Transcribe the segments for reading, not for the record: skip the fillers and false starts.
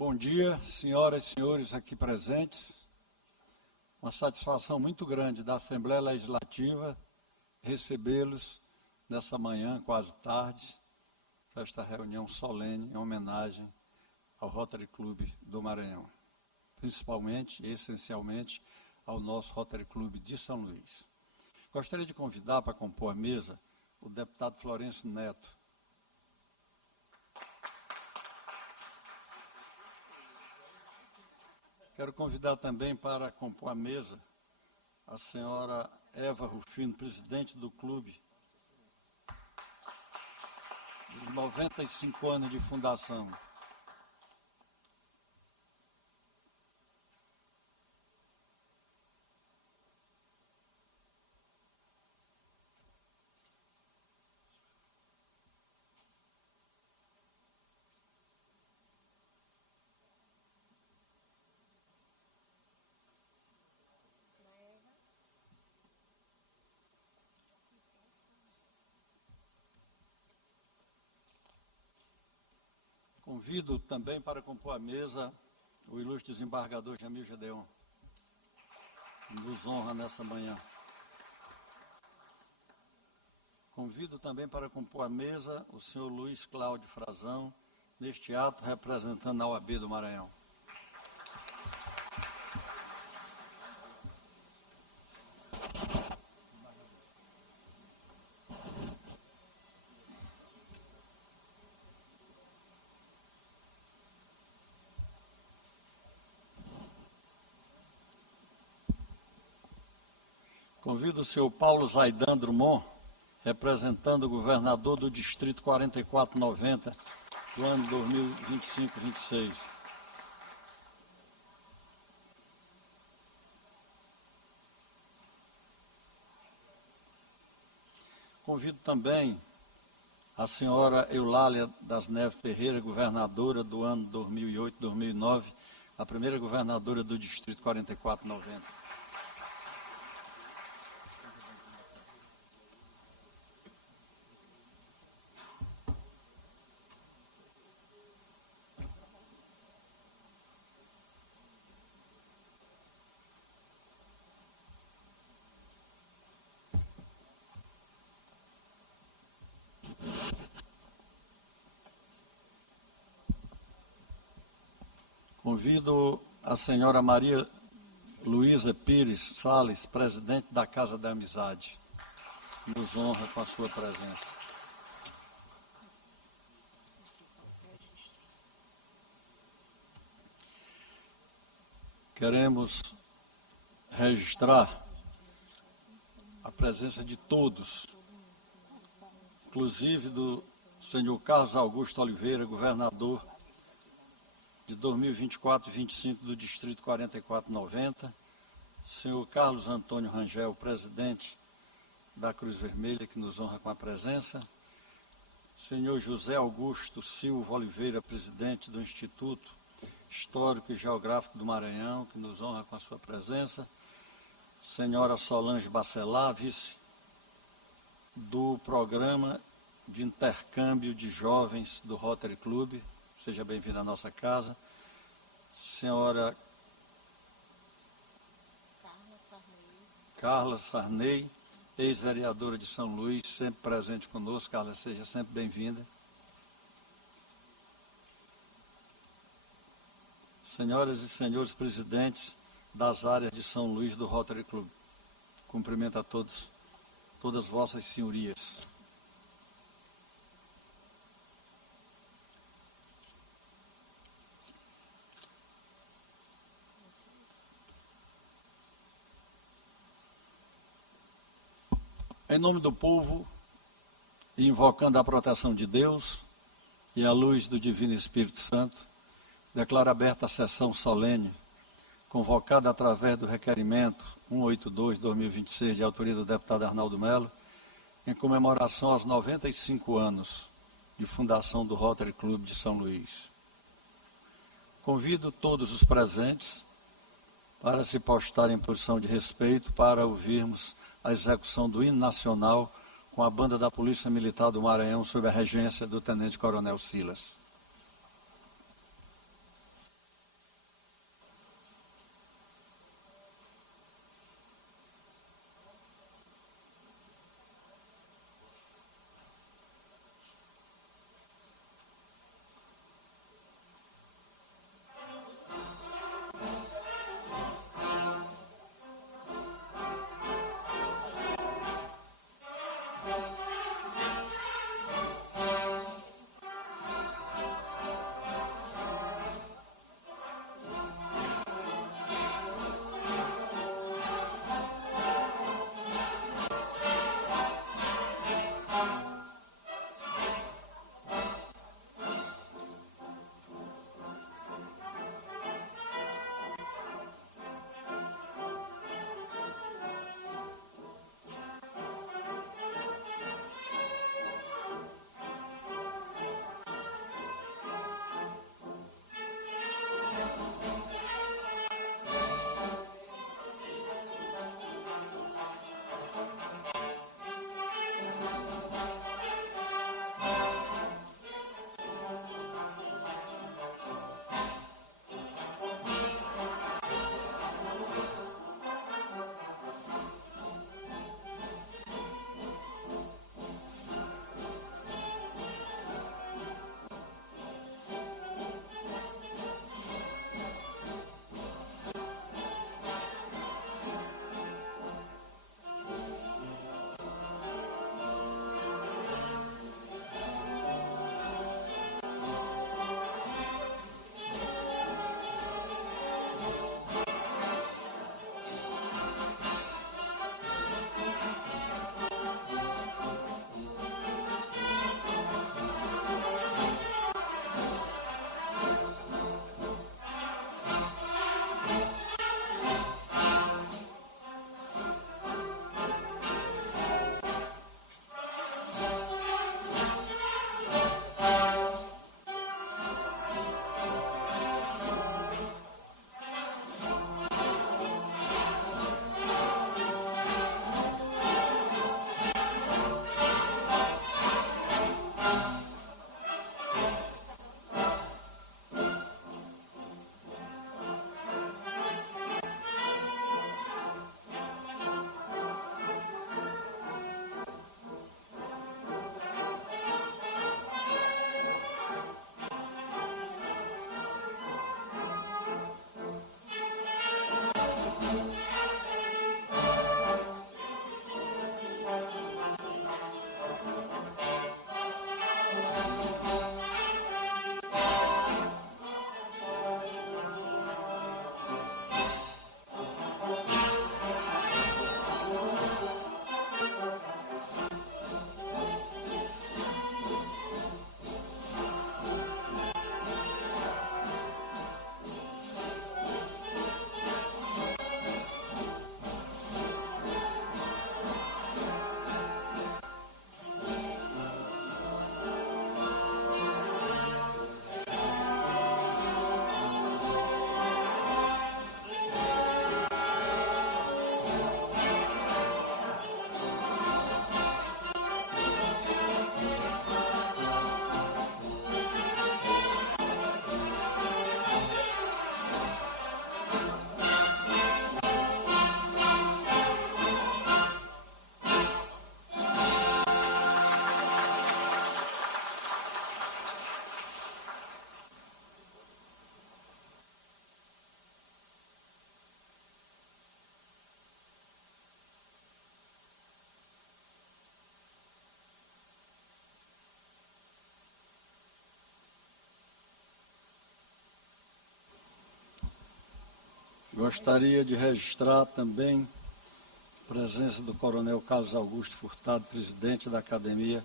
Bom dia, senhoras e senhores aqui presentes. Uma satisfação muito grande da Assembleia Legislativa recebê-los nessa manhã, quase tarde, para esta reunião solene em homenagem ao Rotary Club do Maranhão, principalmente e essencialmente ao nosso Rotary Club de São Luís. Gostaria de convidar para compor a mesa o deputado Florencio Neto. Quero convidar também para compor a mesa a senhora Eva Rufino, presidente do clube, dos 95 anos de fundação. Convido também para compor a mesa o ilustre desembargador Jamil Gedeon, que nos honra nessa manhã. Convido também para compor a mesa o senhor Luiz Cláudio Frazão, neste ato representando a OAB do Maranhão. Convido o senhor Paulo Zaidan Drummond, representando o governador do Distrito 4490, do ano 2025-26. Convido também a senhora Eulália das Neves Ferreira, governadora do ano 2008-2009, a primeira governadora do Distrito 4490. Convido a senhora Maria Luísa Pires Salles, presidente da Casa da Amizade, que nos honra com a sua presença. Queremos registrar a presença de todos, inclusive do senhor Carlos Augusto Oliveira, governador de 2024 e 2025 do Distrito 4490, senhor Carlos Antônio Rangel, presidente da Cruz Vermelha, que nos honra com a presença, senhor José Augusto Silva Oliveira, presidente do Instituto Histórico e Geográfico do Maranhão, que nos honra com a sua presença, senhora Solange Bacelar, vice do Programa de Intercâmbio de Jovens do Rotary Club, seja bem-vinda à nossa casa. Senhora Carla Sarney, ex-vereadora de São Luís, sempre presente conosco. Carla, seja sempre bem-vinda. Senhoras e senhores presidentes das áreas de São Luís do Rotary Club, cumprimento a todos, todas vossas senhorias. Em nome do povo, e invocando a proteção de Deus e a luz do Divino Espírito Santo, declaro aberta a sessão solene, convocada através do requerimento 182/2026, de autoria do deputado Arnaldo Melo, em comemoração aos 95 anos de fundação do Rotary Club de São Luís. Convido todos os presentes para se postarem em posição de respeito para ouvirmos a execução do hino nacional com a banda da Polícia Militar do Maranhão sob a regência do Tenente Coronel Silas. Gostaria de registrar também a presença do Coronel Carlos Augusto Furtado, presidente da Academia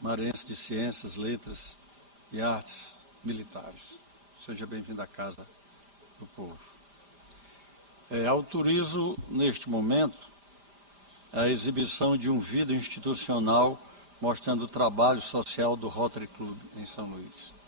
Maranhense de Ciências, Letras e Artes Militares. Seja bem-vindo à Casa do Povo. Autorizo, neste momento, a exibição de um vídeo institucional mostrando o trabalho social do Rotary Club em São Luís.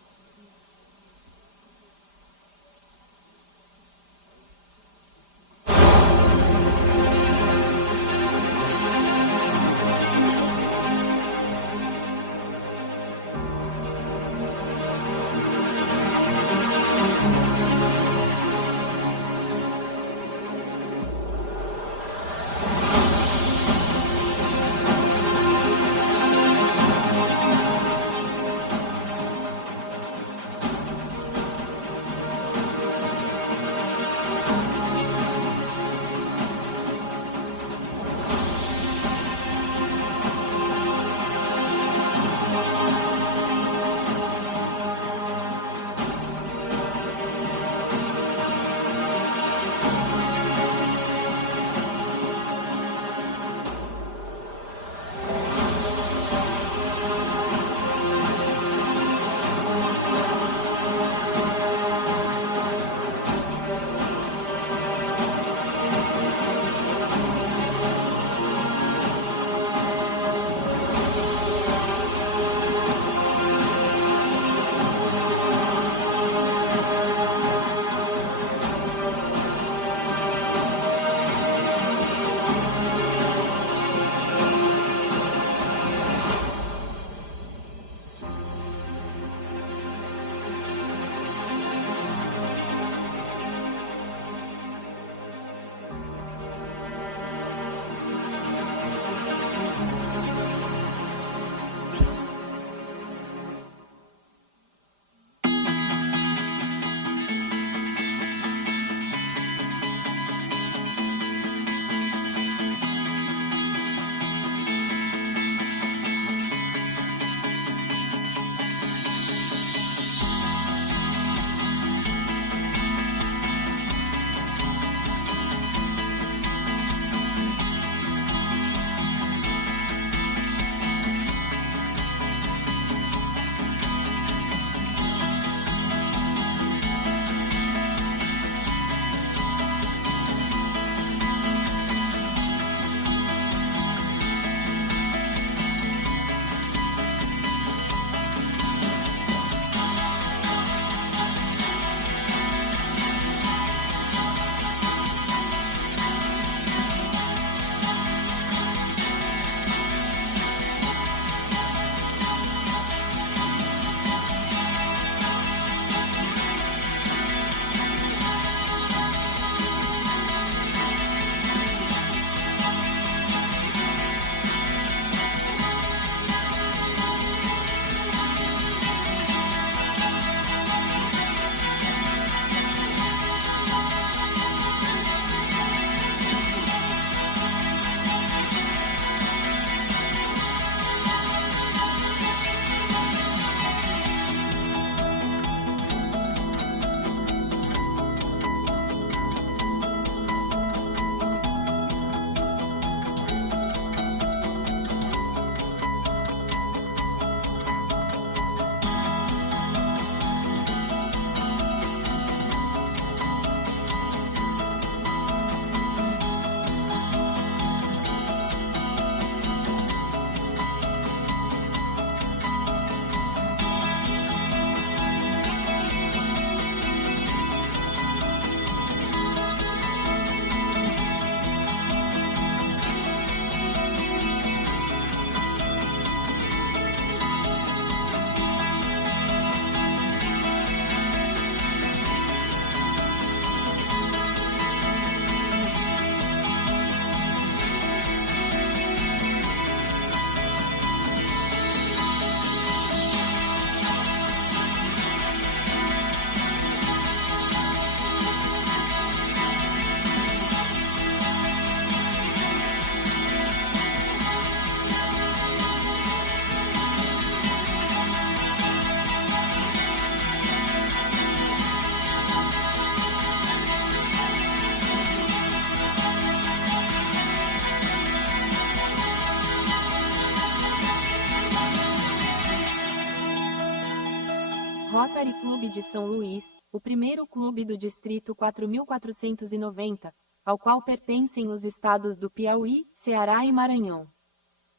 Rotary Clube de São Luís, o primeiro clube do Distrito 4490, ao qual pertencem os estados do Piauí, Ceará e Maranhão.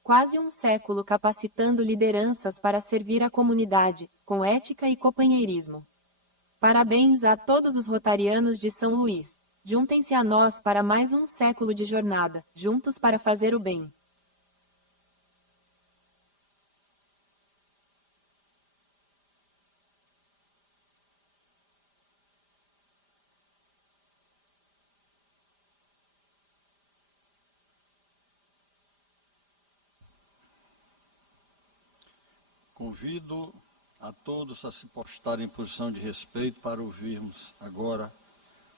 Quase um século capacitando lideranças para servir a comunidade, com ética e companheirismo. Parabéns a todos os rotarianos de São Luís. Juntem-se a nós para mais um século de jornada, juntos para fazer o bem. Convido a todos a se postarem em posição de respeito para ouvirmos agora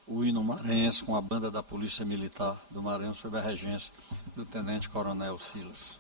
o hino maranhense com a banda da Polícia Militar do Maranhão sob a regência do Tenente Coronel Silas.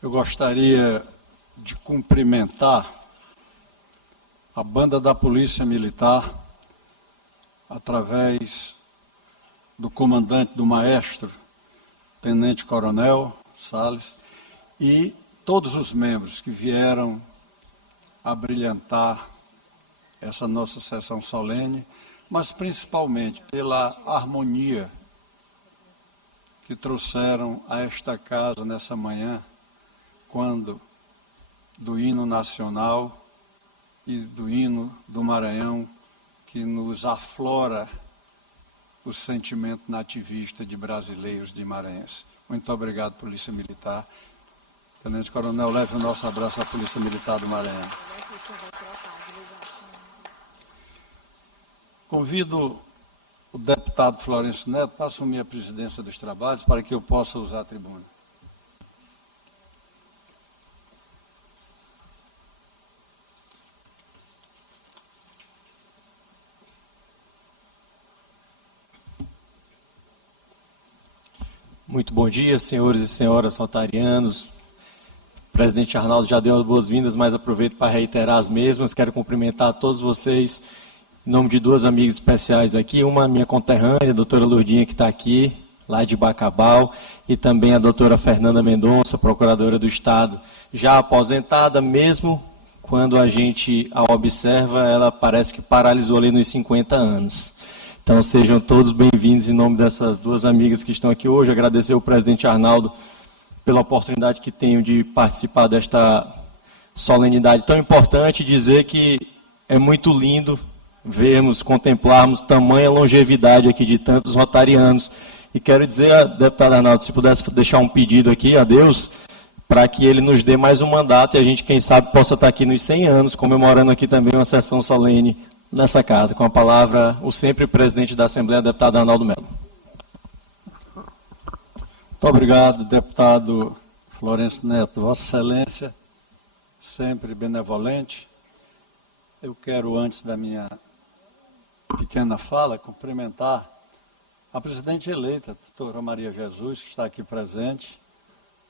Eu gostaria de cumprimentar a banda da Polícia Militar, através do comandante do maestro, Tenente Coronel Salles, e todos os membros que vieram a brilhantar essa nossa sessão solene, mas principalmente pela harmonia que trouxeram a esta casa nessa manhã, quando do hino nacional e do hino do Maranhão, que nos aflora o sentimento nativista de brasileiros de maranhenses. Muito obrigado, Polícia Militar. Tenente Coronel, leve o nosso abraço à Polícia Militar do Maranhão. Convido o deputado Florencio Neto para assumir a presidência dos trabalhos, para que eu possa usar a tribuna. Muito bom dia, senhores e senhoras rotarianos. O presidente Arnaldo já deu as boas-vindas, mas aproveito para reiterar as mesmas. Quero cumprimentar todos vocês em nome de duas amigas especiais aqui. Uma minha conterrânea, a doutora Lourdinha, que está aqui, lá de Bacabal, e também a doutora Fernanda Mendonça, procuradora do Estado, já aposentada, mesmo quando a gente a observa, ela parece que paralisou ali nos 50 anos. Então, sejam todos bem-vindos em nome dessas duas amigas que estão aqui hoje. Agradecer ao presidente Arnaldo pela oportunidade que tenho de participar desta solenidade tão importante, dizer que é muito lindo vermos, contemplarmos tamanha longevidade aqui de tantos rotarianos. E quero dizer, deputado Arnaldo, se pudesse deixar um pedido aqui a Deus, para que ele nos dê mais um mandato e a gente, quem sabe, possa estar aqui nos 100 anos, comemorando aqui também uma sessão solene nessa casa. Com a palavra, o sempre presidente da Assembleia, deputado Arnaldo Melo. Muito obrigado, deputado Florencio Neto. Vossa Excelência, sempre benevolente. Eu quero, antes da minha pequena fala, cumprimentar a presidente eleita, a doutora Maria Jesus, que está aqui presente.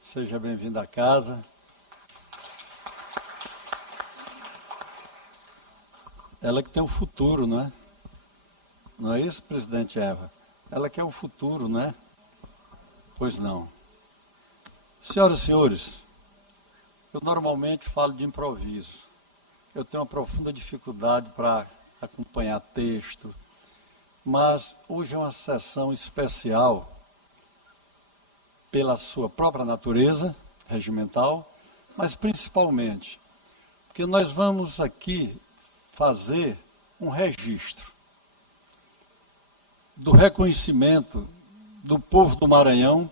Seja bem-vinda à casa. Ela que tem o futuro, não é? Não é isso, presidente Eva? Ela que é o futuro, não é? Pois não. Senhoras e senhores, eu normalmente falo de improviso. Eu tenho uma profunda dificuldade para acompanhar texto, mas hoje é uma sessão especial pela sua própria natureza regimental, mas principalmente porque nós vamos aqui fazer um registro do reconhecimento do povo do Maranhão,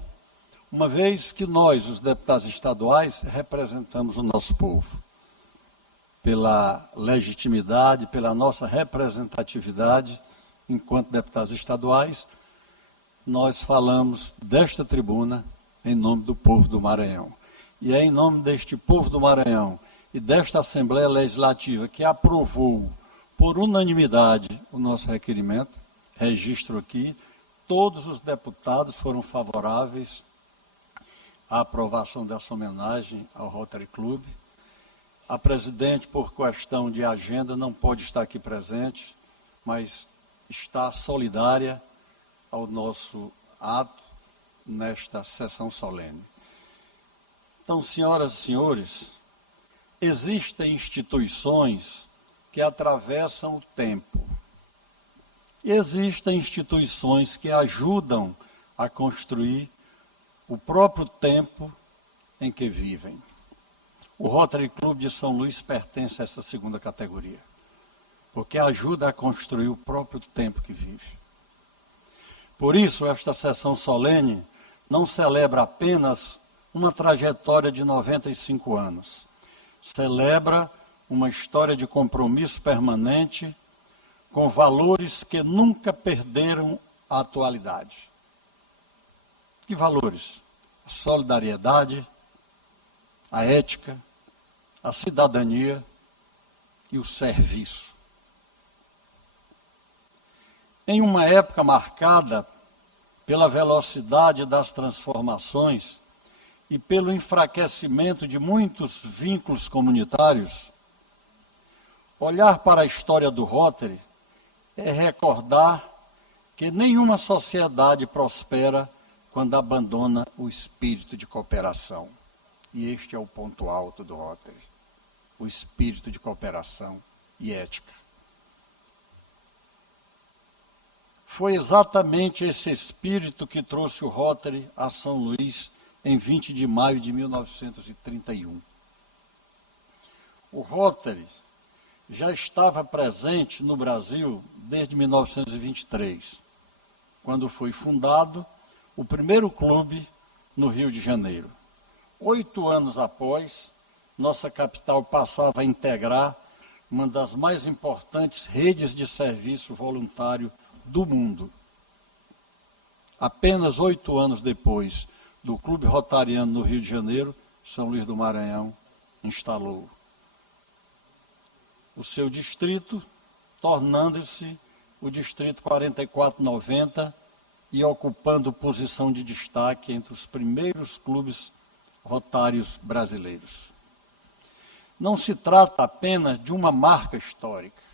uma vez que nós, os deputados estaduais, representamos o nosso povo. Pela legitimidade, pela nossa representatividade, enquanto deputados estaduais, nós falamos desta tribuna em nome do povo do Maranhão. E é em nome deste povo do Maranhão e desta Assembleia Legislativa que aprovou por unanimidade o nosso requerimento, registro aqui, todos os deputados foram favoráveis à aprovação dessa homenagem ao Rotary Club. A presidente, por questão de agenda, não pode estar aqui presente, mas está solidária ao nosso ato nesta sessão solene. Então, senhoras e senhores, existem instituições que atravessam o tempo. E existem instituições que ajudam a construir o próprio tempo em que vivem. O Rotary Club de São Luís pertence a essa segunda categoria, porque ajuda a construir o próprio tempo que vive. Por isso, esta sessão solene não celebra apenas uma trajetória de 95 anos. Celebra uma história de compromisso permanente com valores que nunca perderam a atualidade. Que valores? A solidariedade, a ética, a cidadania e o serviço. Em uma época marcada pela velocidade das transformações e pelo enfraquecimento de muitos vínculos comunitários, olhar para a história do Rotary é recordar que nenhuma sociedade prospera quando abandona o espírito de cooperação. E este é o ponto alto do Rotary, o espírito de cooperação e ética. Foi exatamente esse espírito que trouxe o Rotary a São Luís em 20 de maio de 1931. O Rotary já estava presente no Brasil desde 1923, quando foi fundado o primeiro clube no Rio de Janeiro. 8 anos após, nossa capital passava a integrar uma das mais importantes redes de serviço voluntário do mundo. Apenas 8 anos depois do Clube Rotariano no Rio de Janeiro, São Luís do Maranhão instalou o seu distrito, tornando-se o Distrito 4490, e ocupando posição de destaque entre os primeiros clubes rotários brasileiros. Não se trata apenas de uma marca histórica.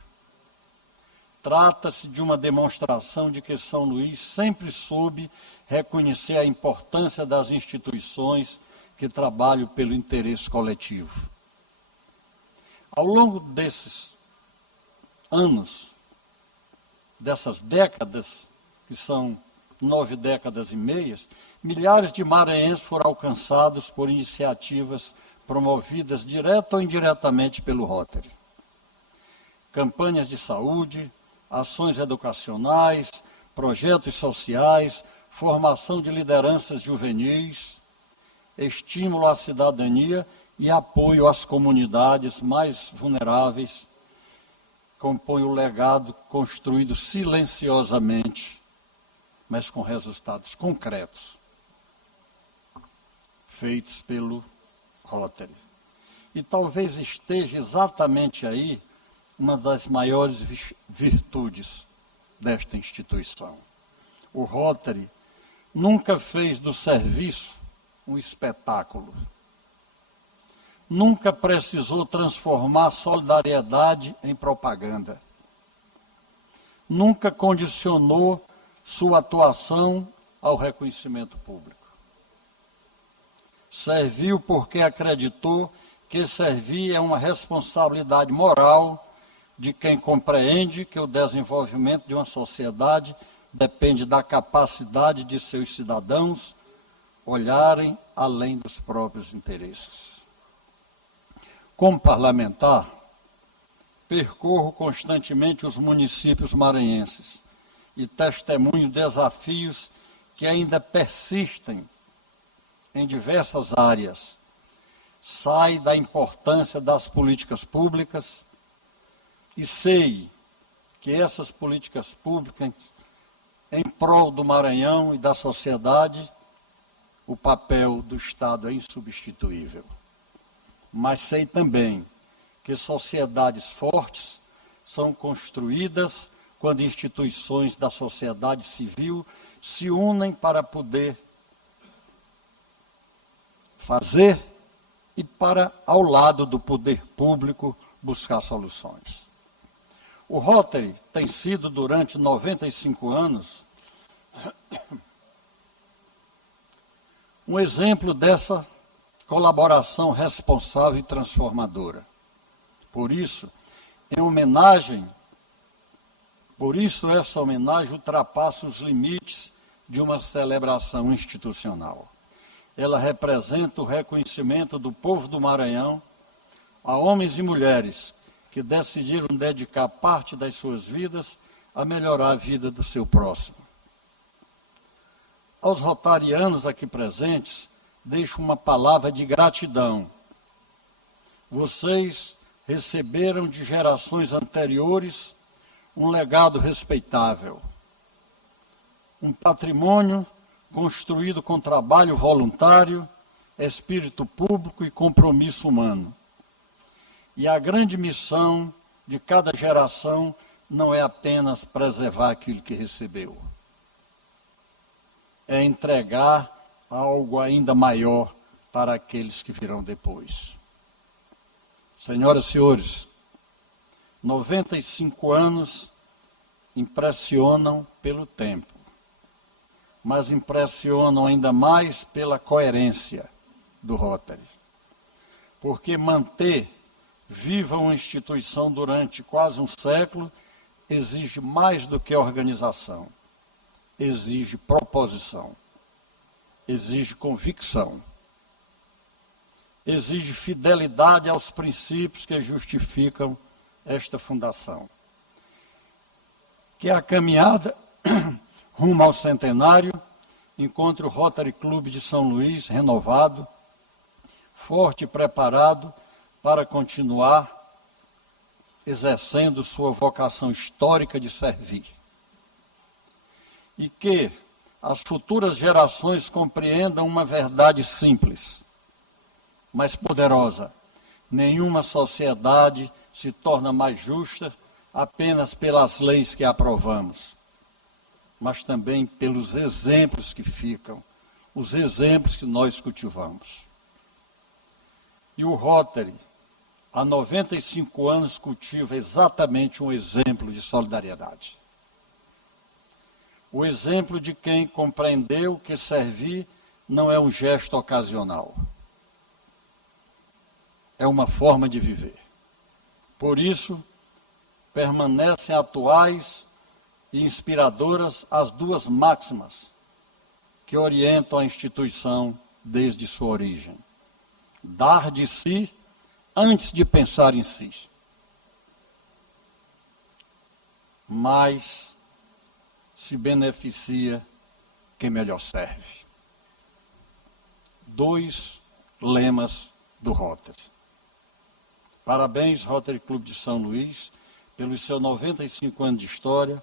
Trata-se de uma demonstração de que São Luís sempre soube reconhecer a importância das instituições que trabalham pelo interesse coletivo. Ao longo desses anos, dessas décadas, que são 9 décadas e meias, milhares de maranhenses foram alcançados por iniciativas promovidas direta ou indiretamente pelo Rotary. Campanhas de saúde, ações educacionais, projetos sociais, formação de lideranças juvenis, estímulo à cidadania e apoio às comunidades mais vulneráveis, compõem o legado construído silenciosamente, mas com resultados concretos, feitos pelo Rotary. E talvez esteja exatamente aí uma das maiores virtudes desta instituição. O Rotary nunca fez do serviço um espetáculo. Nunca precisou transformar solidariedade em propaganda. Nunca condicionou sua atuação ao reconhecimento público. Serviu porque acreditou que servir é uma responsabilidade moral de quem compreende que o desenvolvimento de uma sociedade depende da capacidade de seus cidadãos olharem além dos próprios interesses. Como parlamentar, percorro constantemente os municípios maranhenses e testemunho desafios que ainda persistem em diversas áreas. Sai da importância das políticas públicas e sei que essas políticas públicas, em prol do Maranhão e da sociedade, o papel do Estado é insubstituível. Mas sei também que sociedades fortes são construídas quando instituições da sociedade civil se unem para poder fazer e para, ao lado do poder público, buscar soluções. O Rotary tem sido, durante 95 anos, um exemplo dessa colaboração responsável e transformadora. Por isso, essa homenagem ultrapassa os limites de uma celebração institucional. Ela representa o reconhecimento do povo do Maranhão a homens e mulheres que decidiram dedicar parte das suas vidas a melhorar a vida do seu próximo. Aos rotarianos aqui presentes, deixo uma palavra de gratidão. Vocês receberam de gerações anteriores um legado respeitável, um patrimônio construído com trabalho voluntário, espírito público e compromisso humano. E a grande missão de cada geração não é apenas preservar aquilo que recebeu, é entregar algo ainda maior para aqueles que virão depois. Senhoras e senhores, 95 anos impressionam pelo tempo, mas impressionam ainda mais pela coerência do Rotary. Porque manter viva uma instituição durante quase um século exige mais do que organização, exige proposição, exige convicção, exige fidelidade aos princípios que justificam esta fundação. Que a caminhada rumo ao centenário encontre o Rotary Clube de São Luís renovado, forte e preparado para continuar exercendo sua vocação histórica de servir. E que as futuras gerações compreendam uma verdade simples, mas poderosa. Nenhuma sociedade se torna mais justa apenas pelas leis que aprovamos. mas também pelos exemplos que ficam, os exemplos que nós cultivamos. E o Rotary, há 95 anos, cultiva exatamente um exemplo de solidariedade. O exemplo de quem compreendeu que servir não é um gesto ocasional. É uma forma de viver. Por isso, permanecem atuais e inspiradoras as duas máximas que orientam a instituição desde sua origem: dar de si antes de pensar em si. Mas se beneficia quem melhor serve. Dois lemas do Rotary. Parabéns, Rotary Clube de São Luís, pelos seus 95 anos de história,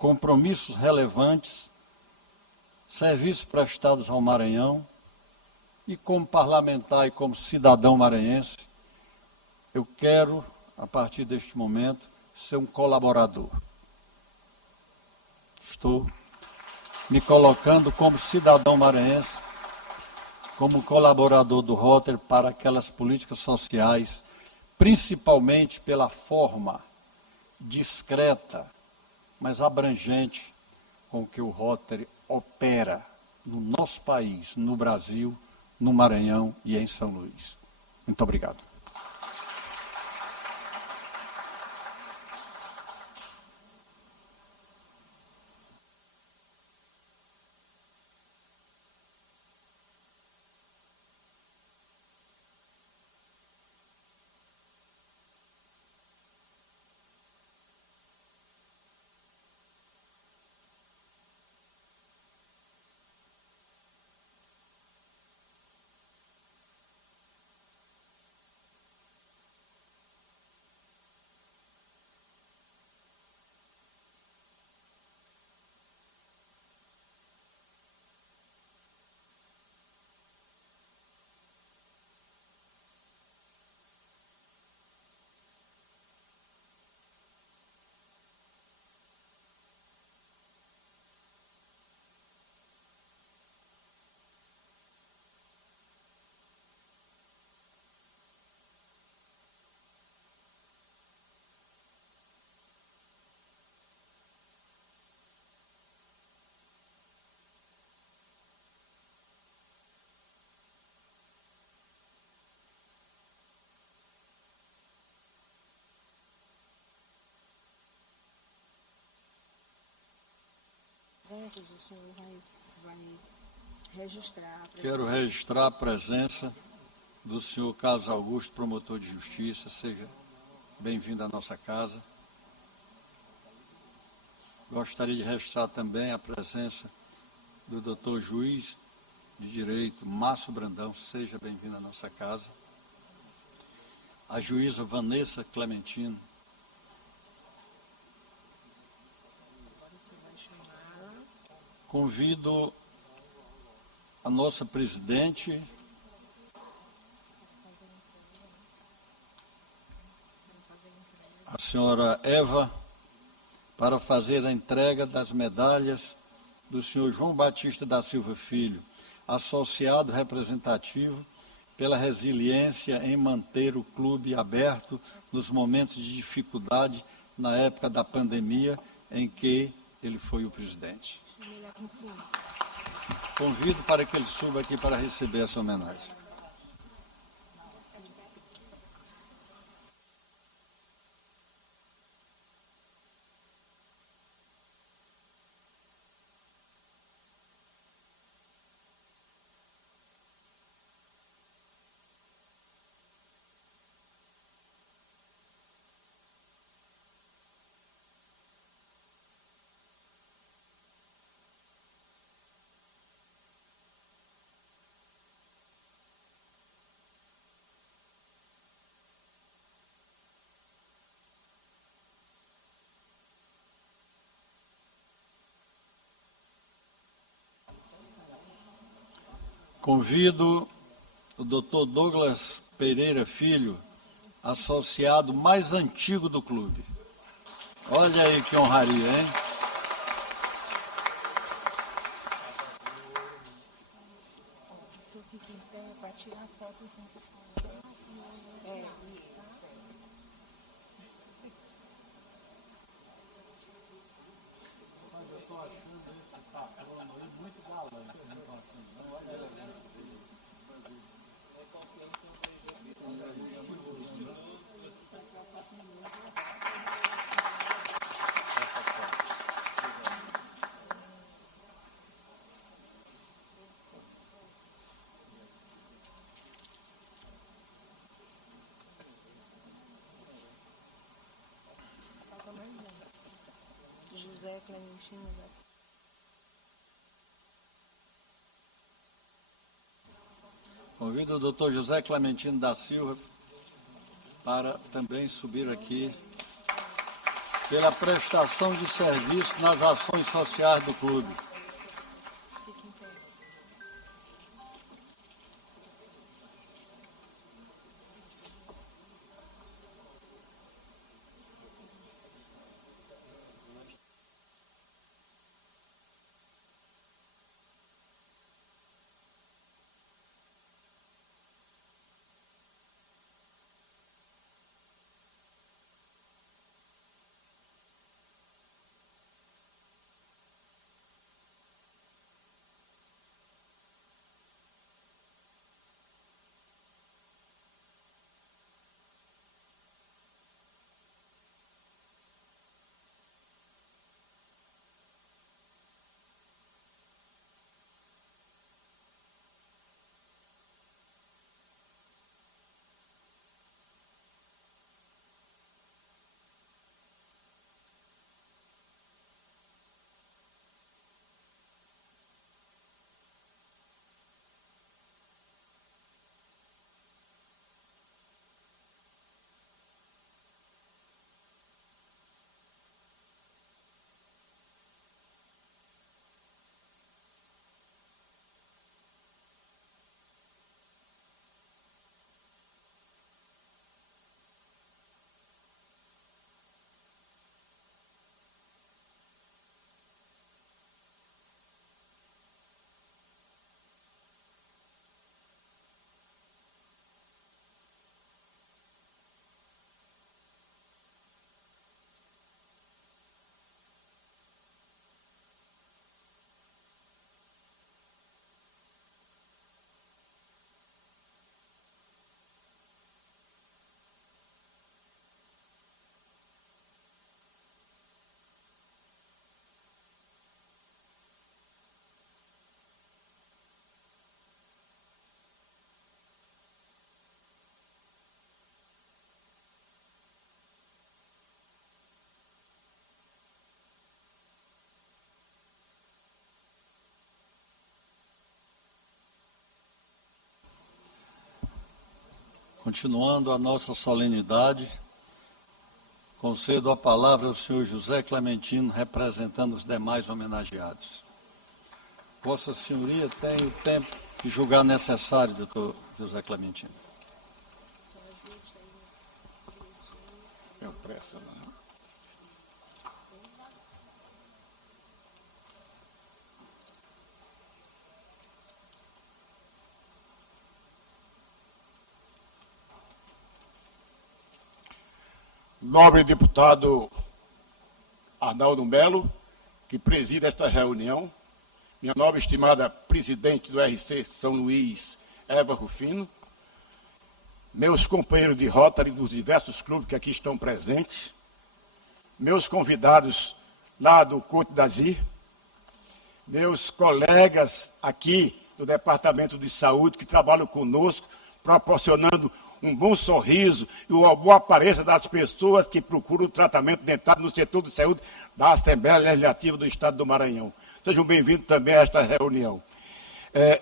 compromissos relevantes, serviços prestados ao Maranhão, e como parlamentar e como cidadão maranhense, eu quero, a partir deste momento, ser um colaborador. Estou me colocando como cidadão maranhense, como colaborador do Rotary para aquelas políticas sociais, principalmente pela forma discreta, mas abrangente com que o Rotary opera no nosso país, no Brasil, no Maranhão e em São Luís. Muito obrigado. O senhor vai registrar. Quero registrar a presença do senhor Carlos Augusto, promotor de justiça. Seja bem-vindo à nossa casa. Gostaria de registrar também a presença do doutor juiz de direito Márcio Brandão. Seja bem-vindo à nossa casa. A juíza Vanessa Clementino. Convido a nossa presidente, a senhora Eva, para fazer a entrega das medalhas do senhor João Batista da Silva Filho, associado representativo, pela resiliência em manter o clube aberto nos momentos de dificuldade na época da pandemia em que ele foi o presidente. Convido para que ele suba aqui para receber essa homenagem. Convido o Dr. Douglas Pereira Filho, associado mais antigo do clube. Olha aí que honraria, hein? José Clementino da Silva. Convido o doutor José Clementino da Silva para também subir aqui pela prestação de serviço nas ações sociais do clube. Fique em pé. Continuando a nossa solenidade, concedo a palavra ao senhor José Clementino, representando os demais homenageados. Vossa Senhoria tem o tempo que julgar necessário, doutor José Clementino. Tenho pressa, não. Nobre deputado Arnaldo Melo, que preside esta reunião, minha nobre e estimada presidente do RC São Luís, Eva Rufino, meus companheiros de Rotary dos diversos clubes que aqui estão presentes, meus convidados lá do Côte d'Azur, meus colegas aqui do Departamento de Saúde que trabalham conosco, proporcionando um bom sorriso e uma boa aparência das pessoas que procuram o tratamento dentário no setor de saúde da Assembleia Legislativa do Estado do Maranhão. Sejam bem-vindos também a esta reunião.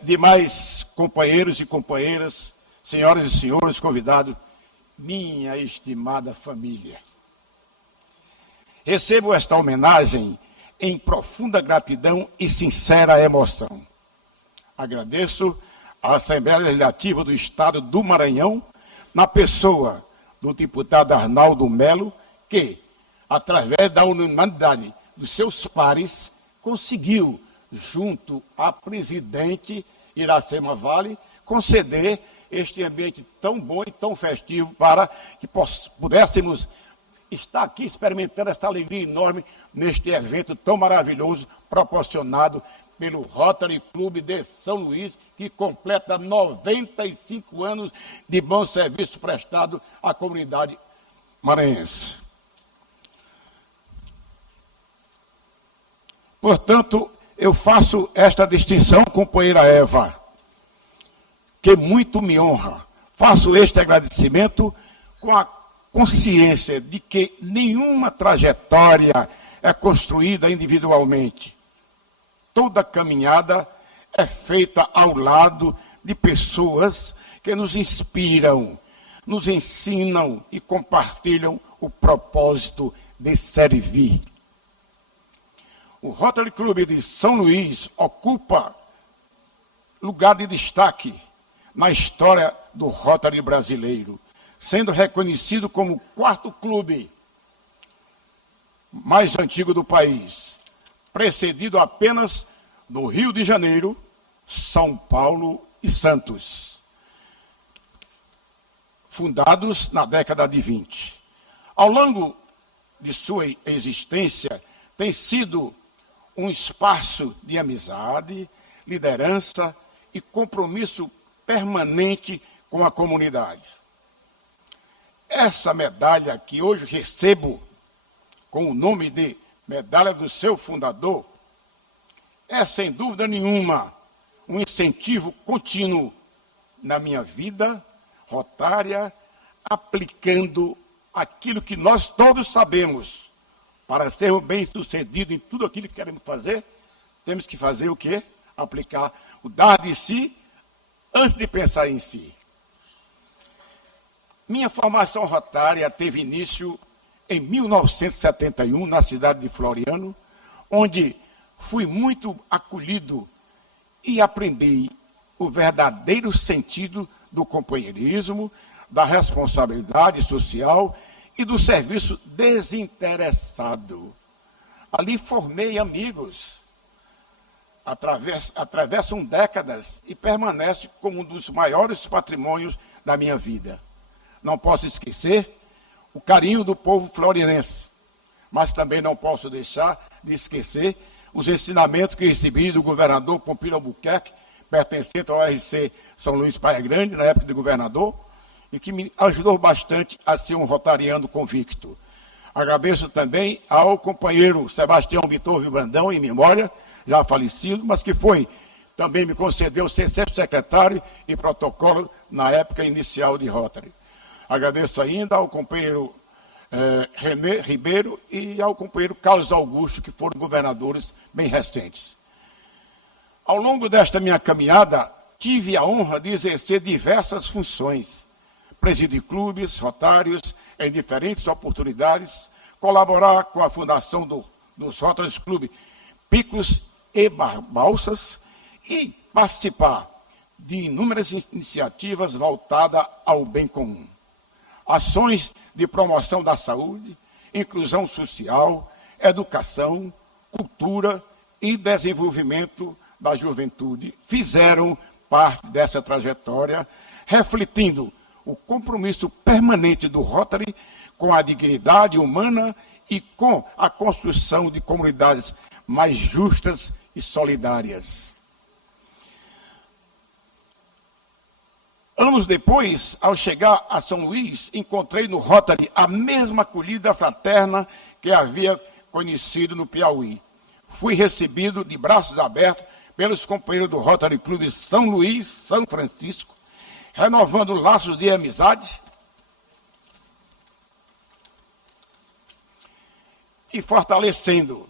Demais companheiros e companheiras, senhoras e senhores convidados, minha estimada família. Recebo esta homenagem em profunda gratidão e sincera emoção. Agradeço à Assembleia Legislativa do Estado do Maranhão, na pessoa do deputado Arnaldo Melo, que, através da unanimidade dos seus pares, conseguiu, junto à presidente Iracema Vale, conceder este ambiente tão bom e tão festivo para que pudéssemos estar aqui experimentando essa alegria enorme neste evento tão maravilhoso proporcionado pelo Rotary Clube de São Luís, que completa 95 anos de bom serviço prestado à comunidade maranhense. Portanto, eu faço esta distinção, companheira Eva, que muito me honra. Faço este agradecimento com a consciência de que nenhuma trajetória é construída individualmente. Toda caminhada é feita ao lado de pessoas que nos inspiram, nos ensinam e compartilham o propósito de servir. O Rotary Club de São Luís ocupa lugar de destaque na história do Rotary brasileiro, sendo reconhecido como o 4º clube mais antigo do país, precedido apenas do Rio de Janeiro, São Paulo e Santos, fundados na década de 20. Ao longo de sua existência, tem sido um espaço de amizade, liderança e compromisso permanente com a comunidade. Essa medalha que hoje recebo, com o nome de Medalha do seu fundador, é, sem dúvida nenhuma, um incentivo contínuo na minha vida rotária, aplicando aquilo que nós todos sabemos. Para sermos bem-sucedidos em tudo aquilo que queremos fazer, temos que fazer o quê? Aplicar o dar de si antes de pensar em si. Minha formação rotária teve início em 1971, na cidade de Floriano, onde fui muito acolhido e aprendi o verdadeiro sentido do companheirismo, da responsabilidade social e do serviço desinteressado. Ali formei amigos, atravessam décadas e permanece como um dos maiores patrimônios da minha vida. Não posso esquecer o carinho do povo florianense, mas também não posso deixar de esquecer os ensinamentos que recebi do governador Pompílio Albuquerque, pertencente ao RC São Luís Praia Grande, na época de governador, e que me ajudou bastante a ser um rotariano convicto. Agradeço também ao companheiro Sebastião Vitor Brandão, em memória, já falecido, mas que também me concedeu ser secretário e protocolo na época inicial de Rotary. Agradeço ainda ao companheiro René Ribeiro e ao companheiro Carlos Augusto, que foram governadores bem recentes. Ao longo desta minha caminhada, tive a honra de exercer diversas funções. Presidir clubes, rotários, em diferentes oportunidades, colaborar com a fundação dos Rotary Club Picos e Balsas e participar de inúmeras iniciativas voltadas ao bem comum. Ações de promoção da saúde, inclusão social, educação, cultura e desenvolvimento da juventude fizeram parte dessa trajetória, refletindo o compromisso permanente do Rotary com a dignidade humana e com a construção de comunidades mais justas e solidárias. Anos depois, ao chegar a São Luís, encontrei no Rotary a mesma acolhida fraterna que havia conhecido no Piauí. Fui recebido de braços abertos pelos companheiros do Rotary Clube São Luís, São Francisco, renovando laços de amizade e fortalecendo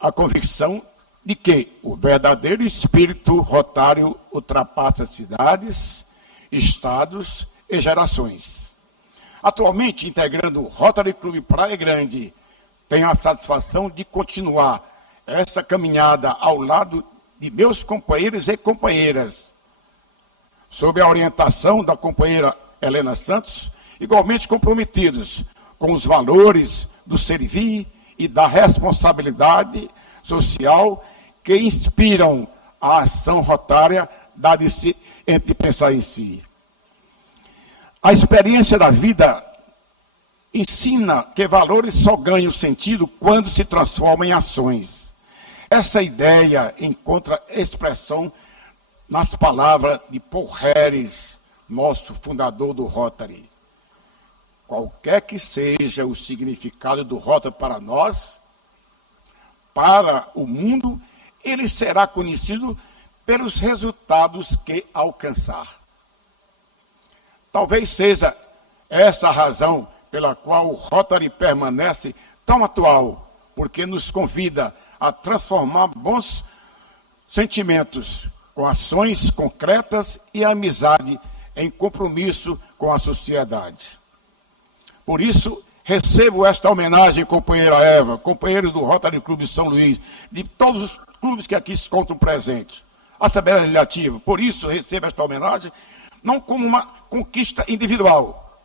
a convicção de que o verdadeiro espírito rotário ultrapassa cidades, estados e gerações. Atualmente, integrando o Rotary Clube Praia Grande, tenho a satisfação de continuar essa caminhada ao lado de meus companheiros e companheiras, sob a orientação da companheira Helena Santos, igualmente comprometidos com os valores do servir e da responsabilidade social que inspiram a ação rotária da de pensar em si. A experiência da vida ensina que valores só ganham sentido quando se transformam em ações. Essa ideia encontra expressão nas palavras de Paul Harris, nosso fundador do Rotary. Qualquer que seja o significado do Rotary para nós, para o mundo, ele será conhecido pelos resultados que alcançar. Talvez seja essa a razão pela qual o Rotary permanece tão atual, porque nos convida a transformar bons sentimentos com ações concretas e a amizade em compromisso com a sociedade. Por isso, recebo esta homenagem, companheira Eva, companheiro do Rotary Clube São Luís, de todos os clubes que aqui se encontram presentes. A Assembleia Legislativa, por isso, recebo esta homenagem, não como uma conquista individual,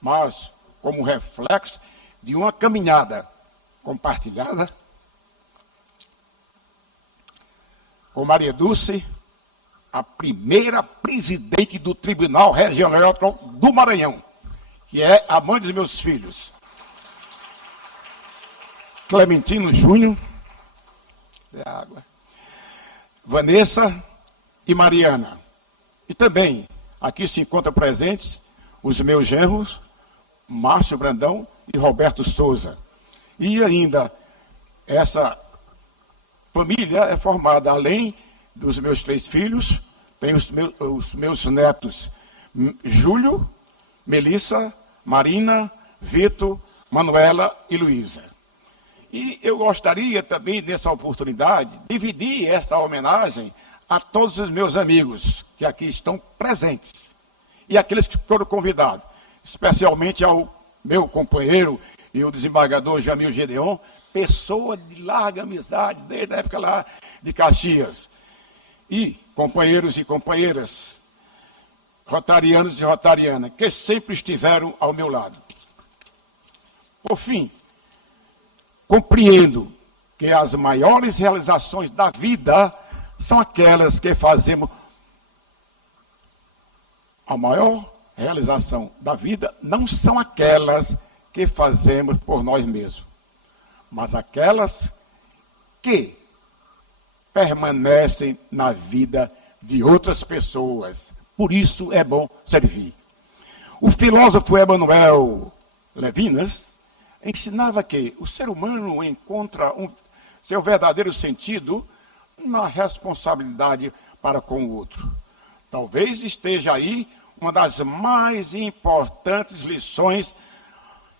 mas como reflexo de uma caminhada compartilhada com Maria Dulce, a primeira presidente do Tribunal Regional Eleitoral do Maranhão, que é a mãe dos meus filhos, Clementino Júnior, Vanessa e Mariana. E também aqui se encontram presentes os meus genros, Márcio Brandão e Roberto Souza. E ainda essa família é formada, além dos meus 3 filhos, tem os meus netos, Júlio, Melissa, Marina, Vitor, Manuela e Luísa. E eu gostaria também, nessa oportunidade, dividir esta homenagem a todos os meus amigos que aqui estão presentes e aqueles que foram convidados, especialmente ao meu companheiro e o desembargador Jamil Gedeon, pessoa de larga amizade desde a época lá de Caxias. E companheiros e companheiras, rotarianos e rotarianas, que sempre estiveram ao meu lado. Por fim, compreendo que as maiores realizações da vida são aquelas que fazemos. A maior realização da vida não são aquelas que fazemos por nós mesmos, mas aquelas que permanecem na vida de outras pessoas. Por isso é bom servir. O filósofo Emanuel Levinas ensinava que o ser humano encontra seu verdadeiro sentido na responsabilidade para com o outro. Talvez esteja aí uma das mais importantes lições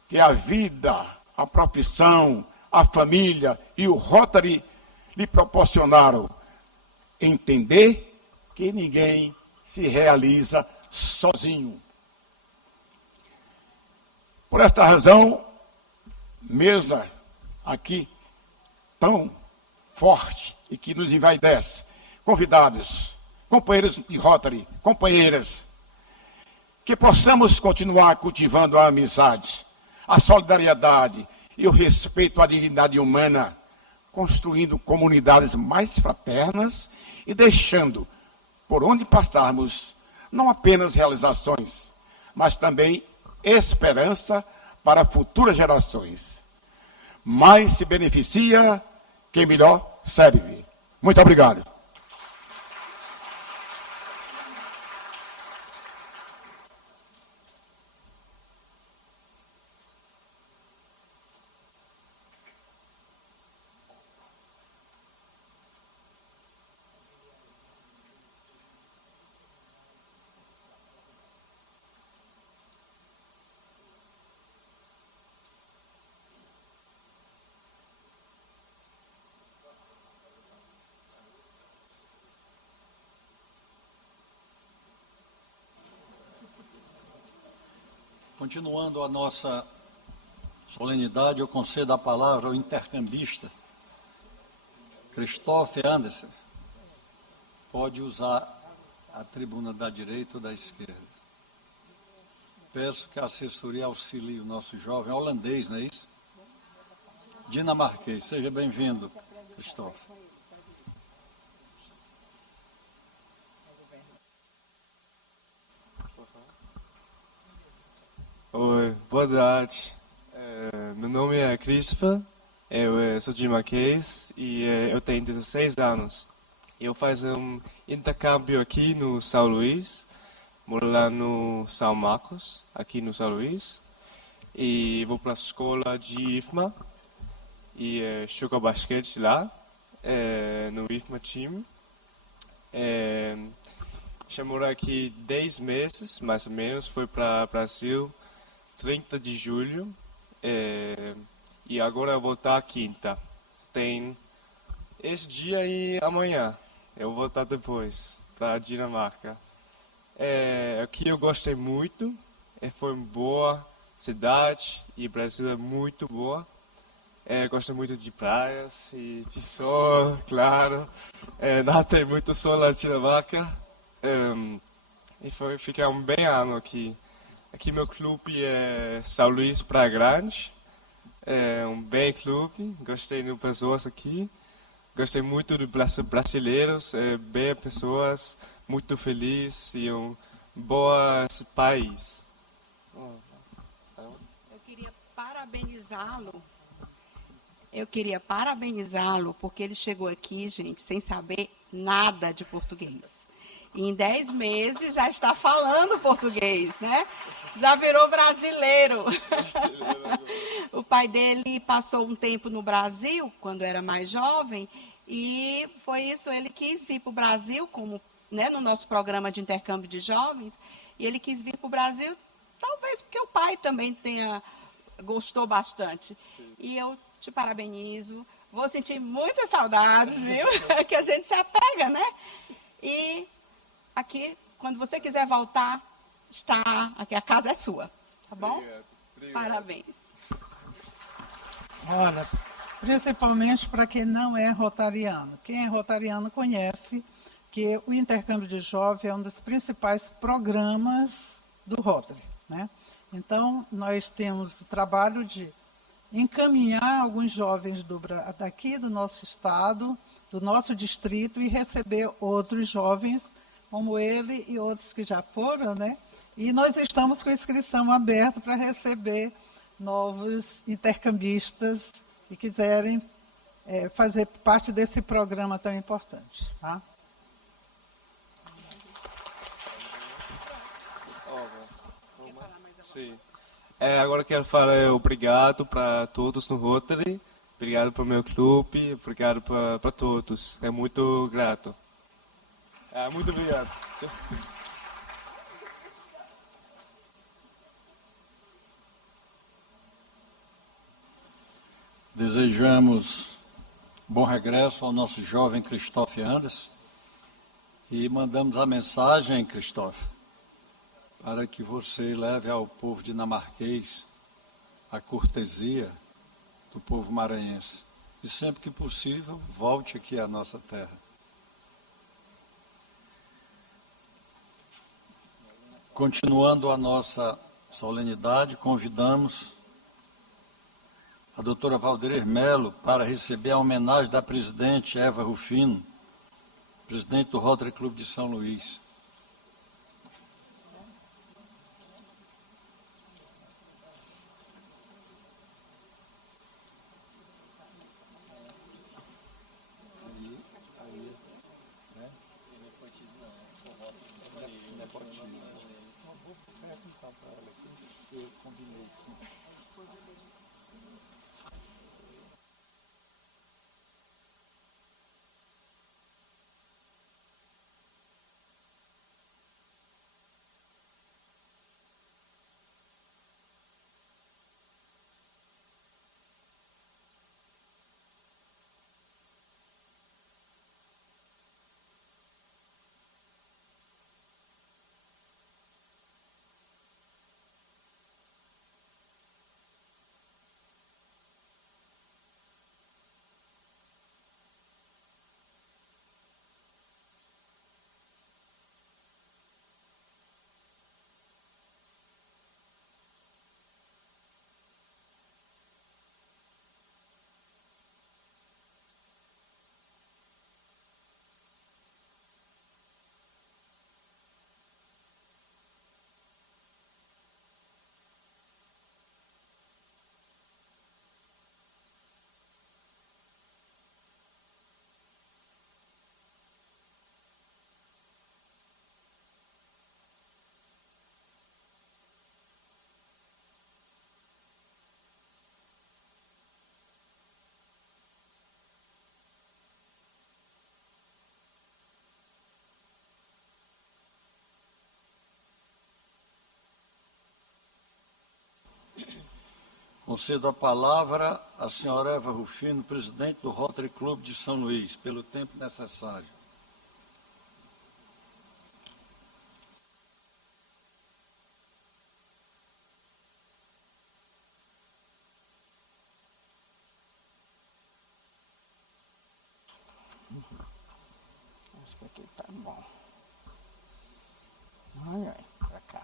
que a vida, a profissão, a família e o Rotary lhe proporcionaram. Entender que ninguém se realiza sozinho. Por esta razão, mesa aqui tão forte e que nos envaidece, convidados, companheiros de Rotary, companheiras, que possamos continuar cultivando a amizade, a solidariedade e o respeito à dignidade humana, construindo comunidades mais fraternas e deixando, por onde passarmos, não apenas realizações, mas também esperança para futuras gerações. Mais se beneficia quem melhor serve. Muito obrigado. Continuando a nossa solenidade, eu concedo a palavra ao intercambista Christopher Anderson. Pode usar a tribuna da direita ou da esquerda. Peço que a assessoria auxilie o nosso jovem holandês, não é isso? Dinamarquês. Seja bem-vindo, Christopher. Oi, boa tarde. Meu nome é Christopher, eu sou dinamarquês e eu tenho 16 anos. Eu faço um intercâmbio aqui no São Luís, moro lá no São Marcos, aqui no São Luís, e vou para a escola de IFMA e jogo basquete lá, no IFMA Team. Já moro aqui 10 meses, mais ou menos, fui para o Brasil 30 de julho, e E agora eu vou estar quinta. Tem esse dia e amanhã. Eu vou voltar depois para a Dinamarca. Aqui eu gostei muito. Foi uma boa cidade e o Brasil é muito boa. Gosto muito de praias e de sol, claro. Não tem muito sol na Dinamarca. E foi ficar um bem ano aqui. Aqui meu clube é São Luís Praia Grande. É um bem clube. Gostei de pessoas aqui. Gostei muito dos brasileiros, bem pessoas, muito feliz e um bom país. Eu queria parabenizá-lo. Eu queria parabenizá-lo porque ele chegou aqui, gente, sem saber nada de português. E em 10 meses já está falando português, né? Já virou brasileiro. O pai dele passou um tempo no Brasil, quando era mais jovem, e foi isso, ele quis vir para o Brasil, como, né, no nosso programa de intercâmbio de jovens, e ele quis vir para o Brasil, talvez porque o pai também gostou bastante. Sim. E eu te parabenizo, vou sentir muitas saudades, viu? Que a gente se apega, né? E aqui, quando você quiser voltar, aqui a casa é sua, tá bom? Obrigado. Parabéns. Olha, principalmente para quem não é rotariano. Quem é rotariano conhece que o intercâmbio de jovem é um dos principais programas do Rotary, né? Então, nós temos o trabalho de encaminhar alguns jovens daqui do nosso estado, do nosso distrito, e receber outros jovens, como ele e outros que já foram, né? E nós estamos com inscrição aberta para receber novos intercambistas que quiserem fazer parte desse programa tão importante. Tá? Sim. Agora quero falar obrigado para todos no Rotary, obrigado para o meu clube, obrigado para todos. É muito grato. Muito obrigado. Desejamos bom regresso ao nosso jovem Christoph Anders e mandamos a mensagem, Christoph, para que você leve ao povo dinamarquês a cortesia do povo maranhense. E sempre que possível, volte aqui à nossa terra. Continuando a nossa solenidade, convidamos a doutora Valdeir Melo para receber a homenagem da presidente Eva Rufino, presidente do Rotary Clube de São Luís. Concedo a palavra à senhora Eva Rufino, presidente do Rotary Club de São Luís, pelo tempo necessário. Acho que aqui tá bom. Olha aí, pra cá.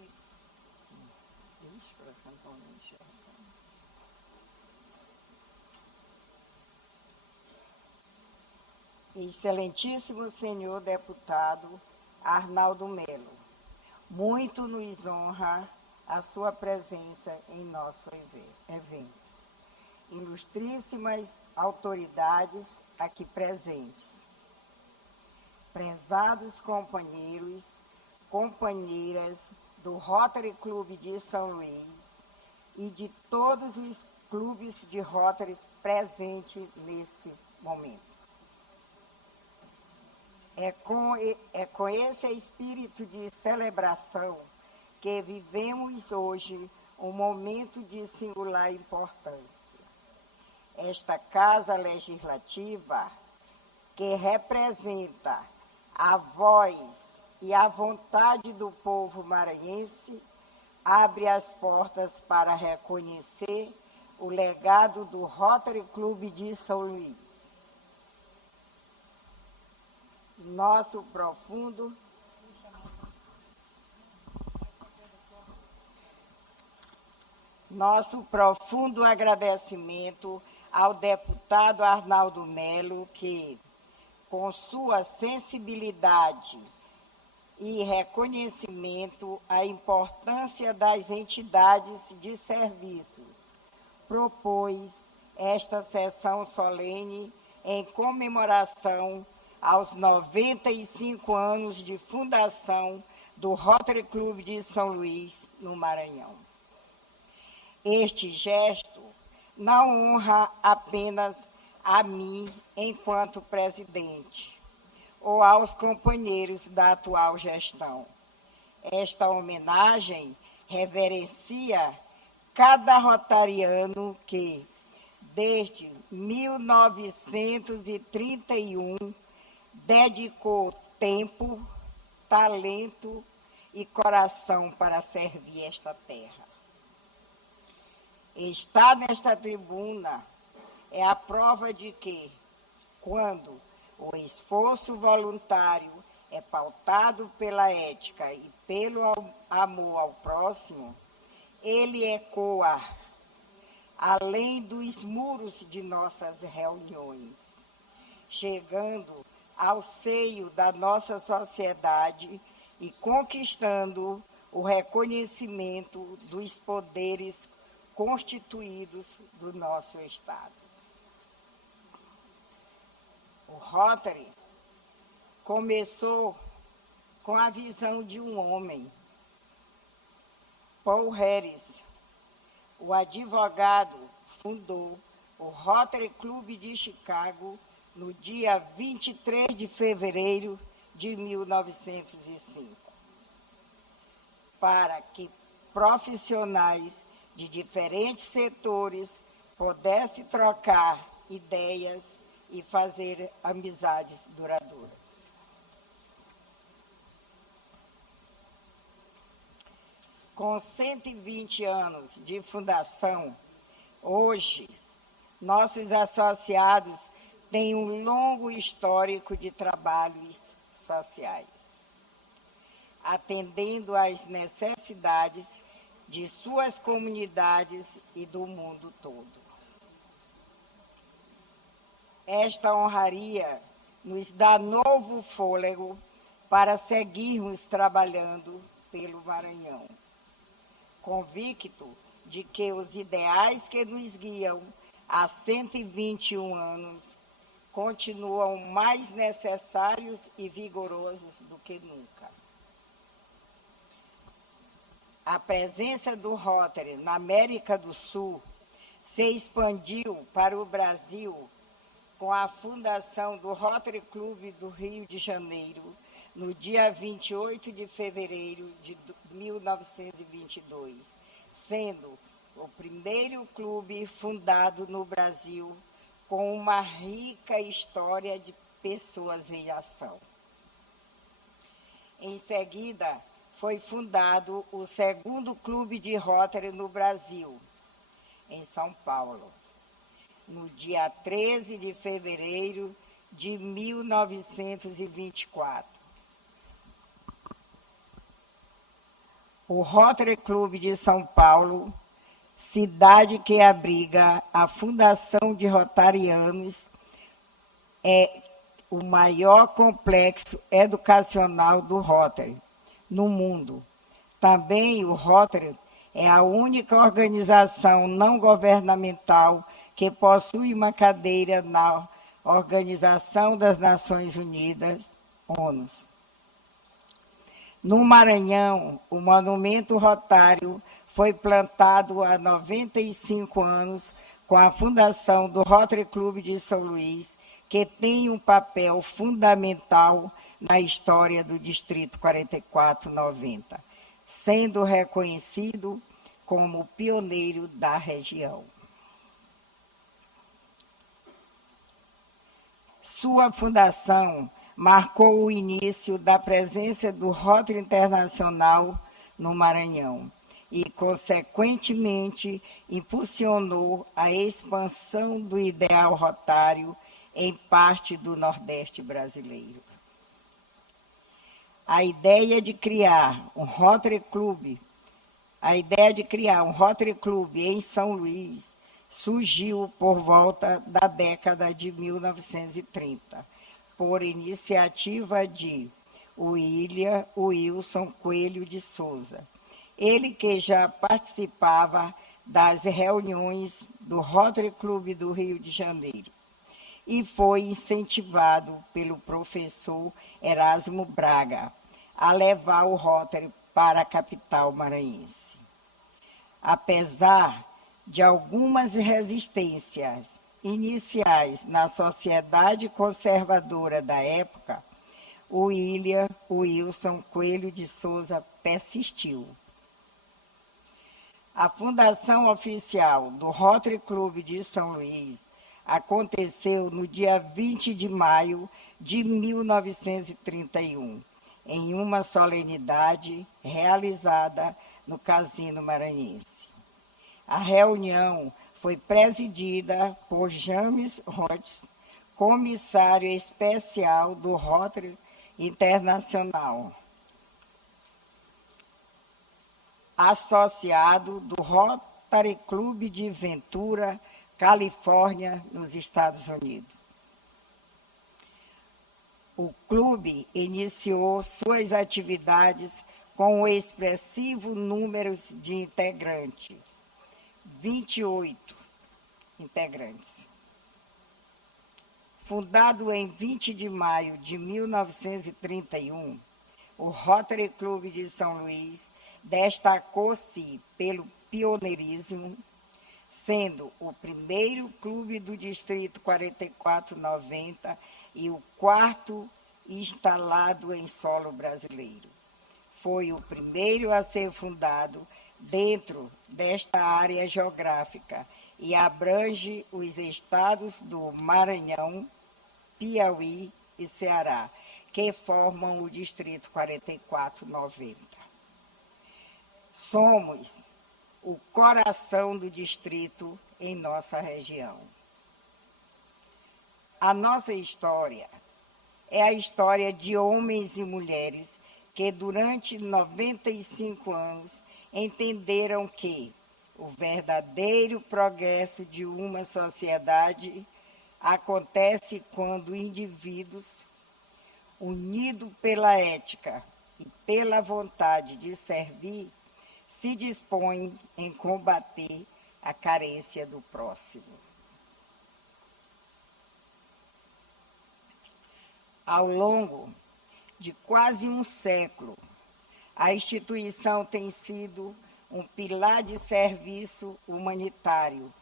Ixi, parece que eu não tô nem enxergando. Excelentíssimo senhor deputado Arnaldo Melo, muito nos honra a sua presença em nosso evento. Ilustríssimas autoridades aqui presentes, prezados companheiros, companheiras do Rotary Clube de São Luís e de todos os clubes de Rotary presentes nesse momento. É com esse espírito de celebração que vivemos hoje um momento de singular importância. Esta Casa Legislativa, que representa a voz e a vontade do povo maranhense, abre as portas para reconhecer o legado do Rotary Clube de São Luís. Nosso profundo agradecimento ao deputado Arnaldo Melo, que, com sua sensibilidade e reconhecimento à importância das entidades de serviços, propôs esta sessão solene em comemoração aos 95 anos de fundação do Rotary Clube de São Luís, no Maranhão. Este gesto não honra apenas a mim, enquanto presidente, ou aos companheiros da atual gestão. Esta homenagem reverencia cada rotariano que, desde 1931, dedicou tempo, talento e coração para servir esta terra. Estar nesta tribuna é a prova de que, quando o esforço voluntário é pautado pela ética e pelo amor ao próximo, ele ecoa além dos muros de nossas reuniões, chegando ao seio da nossa sociedade e conquistando o reconhecimento dos poderes constituídos do nosso Estado. O Rotary começou com a visão de um homem, Paul Harris. O advogado fundou o Rotary Club de Chicago no dia 23 de fevereiro de 1905, para que profissionais de diferentes setores pudessem trocar ideias e fazer amizades duradouras. Com 120 anos de fundação, hoje, nossos associados têm um longo histórico de trabalhos sociais, atendendo às necessidades de suas comunidades e do mundo todo. Esta honraria nos dá novo fôlego para seguirmos trabalhando pelo Maranhão, convicto de que os ideais que nos guiam há 121 anos continuam mais necessários e vigorosos do que nunca. A presença do Rotary na América do Sul se expandiu para o Brasil com a fundação do Rotary Clube do Rio de Janeiro, no dia 28 de fevereiro de 1922, sendo o primeiro clube fundado no Brasil com uma rica história de pessoas em ação. Em seguida, foi fundado o segundo clube de Rotary no Brasil, em São Paulo, no dia 13 de fevereiro de 1924. O Rotary Clube de São Paulo, cidade que abriga a Fundação de Rotarianos, é o maior complexo educacional do Rotary no mundo. Também o Rotary é a única organização não governamental que possui uma cadeira na Organização das Nações Unidas, ONU. No Maranhão, o monumento rotário foi plantado há 95 anos com a fundação do Rotary Clube de São Luís, que tem um papel fundamental na história do Distrito 4490, sendo reconhecido como pioneiro da região. Sua fundação marcou o início da presença do Rotary Internacional no Maranhão e, consequentemente, impulsionou a expansão do ideal rotário em parte do Nordeste brasileiro. A ideia de criar um Rotary Club em São Luís surgiu por volta da década de 1930, por iniciativa de Wilson Coelho de Souza. Ele que já participava das reuniões do Rotary Clube do Rio de Janeiro e foi incentivado pelo professor Erasmo Braga a levar o Rotary para a capital maranhense. Apesar de algumas resistências iniciais na sociedade conservadora da época, o Wilson Coelho de Souza persistiu. A fundação oficial do Rotary Clube de São Luís aconteceu no dia 20 de maio de 1931, em uma solenidade realizada no Casino Maranhense. A reunião foi presidida por James Rhodes, comissário especial do Rotary Internacional, associado do Rotary Clube de Ventura, Califórnia, nos Estados Unidos. O clube iniciou suas atividades com um expressivo número de integrantes, 28 integrantes. Fundado em 20 de maio de 1931, o Rotary Clube de São Luís destacou-se pelo pioneirismo, sendo o primeiro clube do Distrito 4490 e o quarto instalado em solo brasileiro. Foi o primeiro a ser fundado dentro desta área geográfica e abrange os estados do Maranhão, Piauí e Ceará, que formam o Distrito 4490. Somos o coração do distrito em nossa região. A nossa história é a história de homens e mulheres que, durante 95 anos, entenderam que o verdadeiro progresso de uma sociedade acontece quando indivíduos, unidos pela ética e pela vontade de servir, se dispõem em combater a carência do próximo. Ao longo de quase um século, a instituição tem sido um pilar de serviço humanitário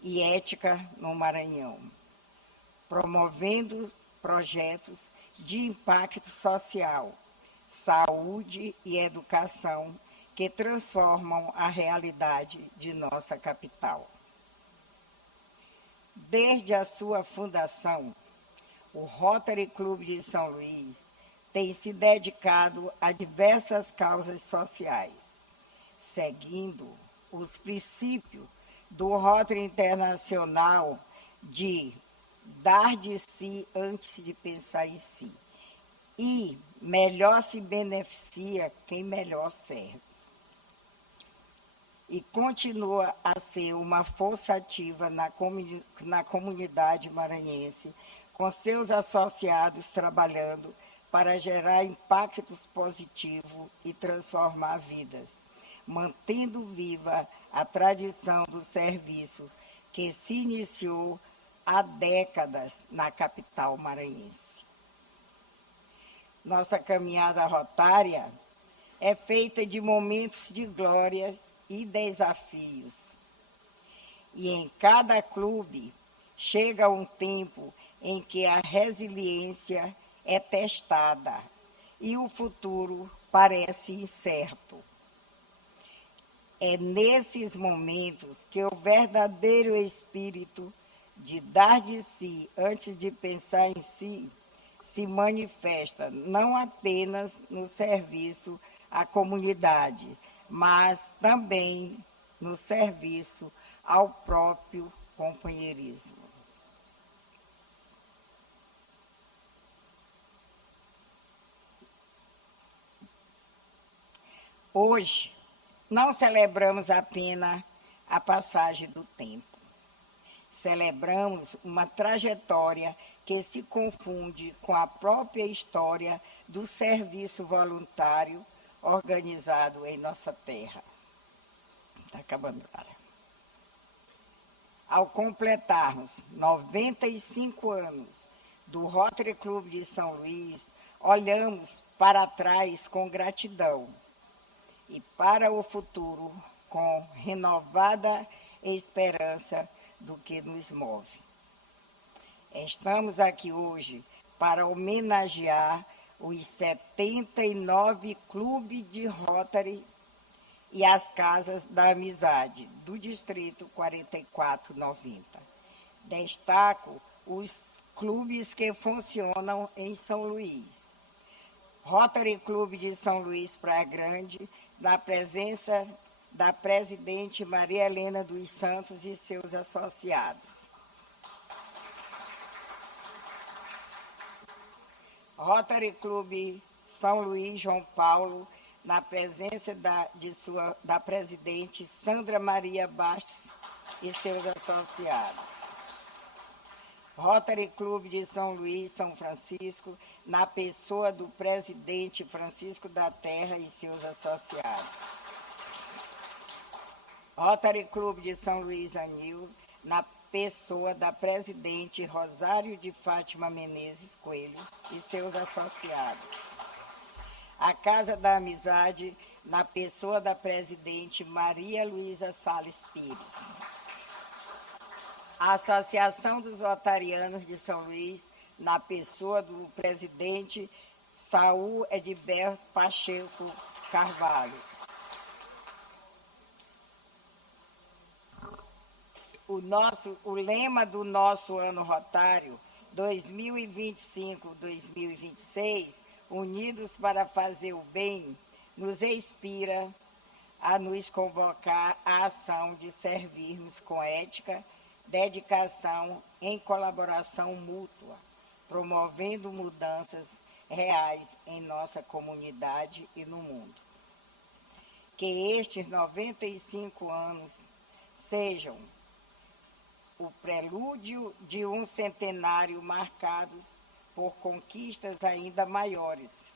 e ética no Maranhão, promovendo projetos de impacto social, saúde e educação que transformam a realidade de nossa capital. Desde a sua fundação, o Rotary Clube de São Luís tem se dedicado a diversas causas sociais, seguindo os princípios do Rotary Internacional de dar de si antes de pensar em si. E melhor se beneficia quem melhor serve. E continua a ser uma força ativa na comunidade maranhense, com seus associados trabalhando para gerar impactos positivos e transformar vidas, mantendo viva a tradição do serviço que se iniciou há décadas na capital maranhense. Nossa caminhada rotária é feita de momentos de glórias e desafios. E em cada clube chega um tempo em que a resiliência é testada e o futuro parece incerto. É nesses momentos que o verdadeiro espírito de dar de si antes de pensar em si se manifesta não apenas no serviço à comunidade, mas também no serviço ao próprio companheirismo. Hoje, não celebramos apenas a passagem do tempo. Celebramos uma trajetória que se confunde com a própria história do serviço voluntário organizado em nossa terra. Está acabando, cara. Ao completarmos 95 anos do Rotary Clube de São Luís, olhamos para trás com gratidão e para o futuro com renovada esperança do que nos move. Estamos aqui hoje para homenagear os 79 clubes de Rotary e as Casas da Amizade do Distrito 4490. Destaco os clubes que funcionam em São Luís. Rotary Clube de São Luís Praia Grande, na presença da presidente Maria Helena dos Santos e seus associados. Rotary Clube São Luís João Paulo, na presença da presidente Sandra Maria Bastos e seus associados. Rotary Clube de São Luís São Francisco, na pessoa do presidente Francisco da Terra e seus associados. Rotary Clube de São Luís Anil, na pessoa da presidente Rosário de Fátima Menezes Coelho e seus associados. A Casa da Amizade, na pessoa da presidente Maria Luísa Salles Pires. A Associação dos Rotarianos de São Luís, na pessoa do presidente Saul Edilberto Pacheco Carvalho. O lema do nosso ano rotário, 2025-2026, Unidos para fazer o bem, nos inspira a nos convocar à ação de servirmos com ética, dedicação em colaboração mútua, promovendo mudanças reais em nossa comunidade e no mundo. Que estes 95 anos sejam o prelúdio de um centenário marcados por conquistas ainda maiores,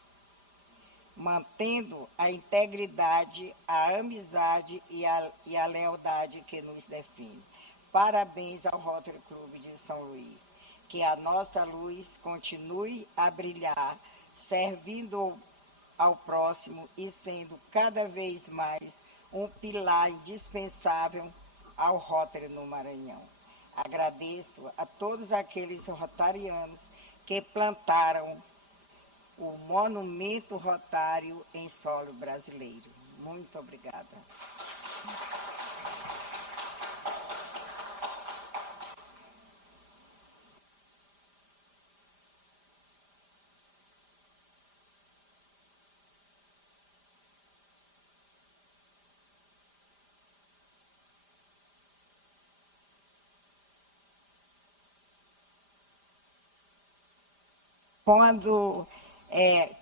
mantendo a integridade, a amizade e a lealdade que nos define. Parabéns ao Rotary Clube de São Luís. Que a nossa luz continue a brilhar, servindo ao próximo e sendo cada vez mais um pilar indispensável ao Rotary no Maranhão. Agradeço a todos aqueles rotarianos que plantaram o monumento rotário em solo brasileiro. Muito obrigada.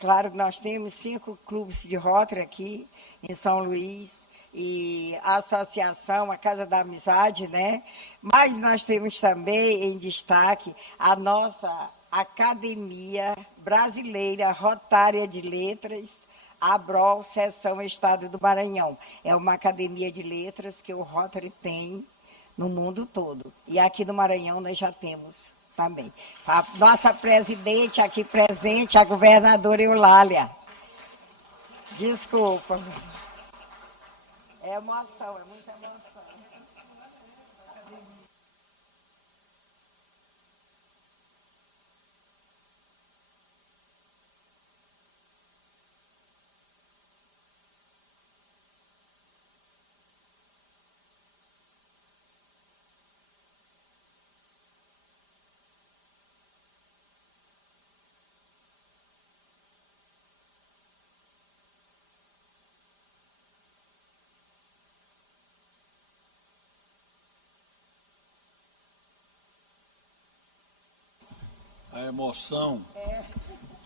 Claro, nós temos 5 clubes de Rotary aqui em São Luís, e a associação, a Casa da Amizade, né? Mas nós temos também em destaque a nossa Academia Brasileira Rotária de Letras, ABROL, Seção Estado do Maranhão. É uma academia de letras que o Rotary tem no mundo todo. E aqui no Maranhão nós já temos também. A nossa presidente aqui presente, a governadora Eulália. Desculpa. É emoção, é muita emoção.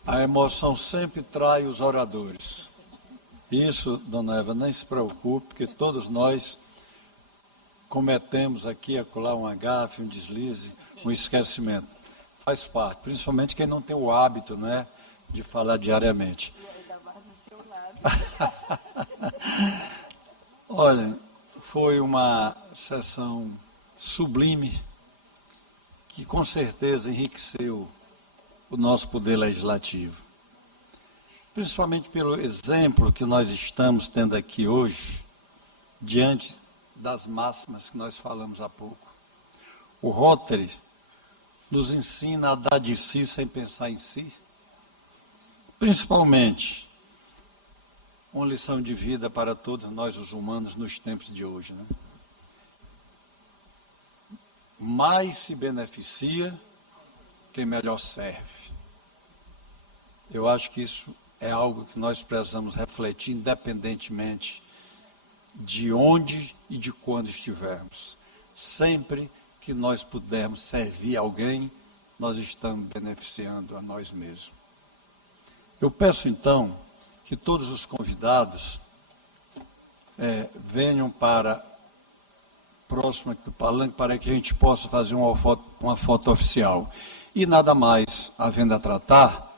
A emoção sempre trai os oradores. Isso, dona Eva, nem se preocupe, porque todos nós cometemos aqui e acolá um agafe, um deslize, um esquecimento. Faz parte, principalmente quem não tem o hábito, né, de falar diariamente. E ainda mais do seu lado. Olha, foi uma sessão sublime, que com certeza enriqueceu o nosso poder legislativo. Principalmente pelo exemplo que nós estamos tendo aqui hoje, diante das máximas que nós falamos há pouco. O Rotary nos ensina a dar de si sem pensar em si, principalmente uma lição de vida para todos nós, os humanos, nos tempos de hoje, né? Mais se beneficia quem melhor serve. Eu acho que isso é algo que nós precisamos refletir, independentemente de onde e de quando estivermos. Sempre que nós pudermos servir alguém, nós estamos beneficiando a nós mesmos. Eu peço, então, que todos os convidados venham para próximo aqui do palanque, para que a gente possa fazer uma foto oficial. E nada mais havendo a tratar,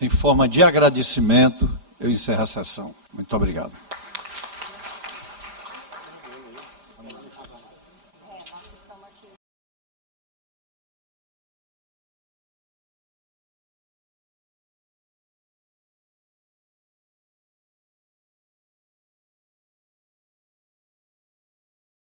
em forma de agradecimento, eu encerro a sessão. Muito obrigado.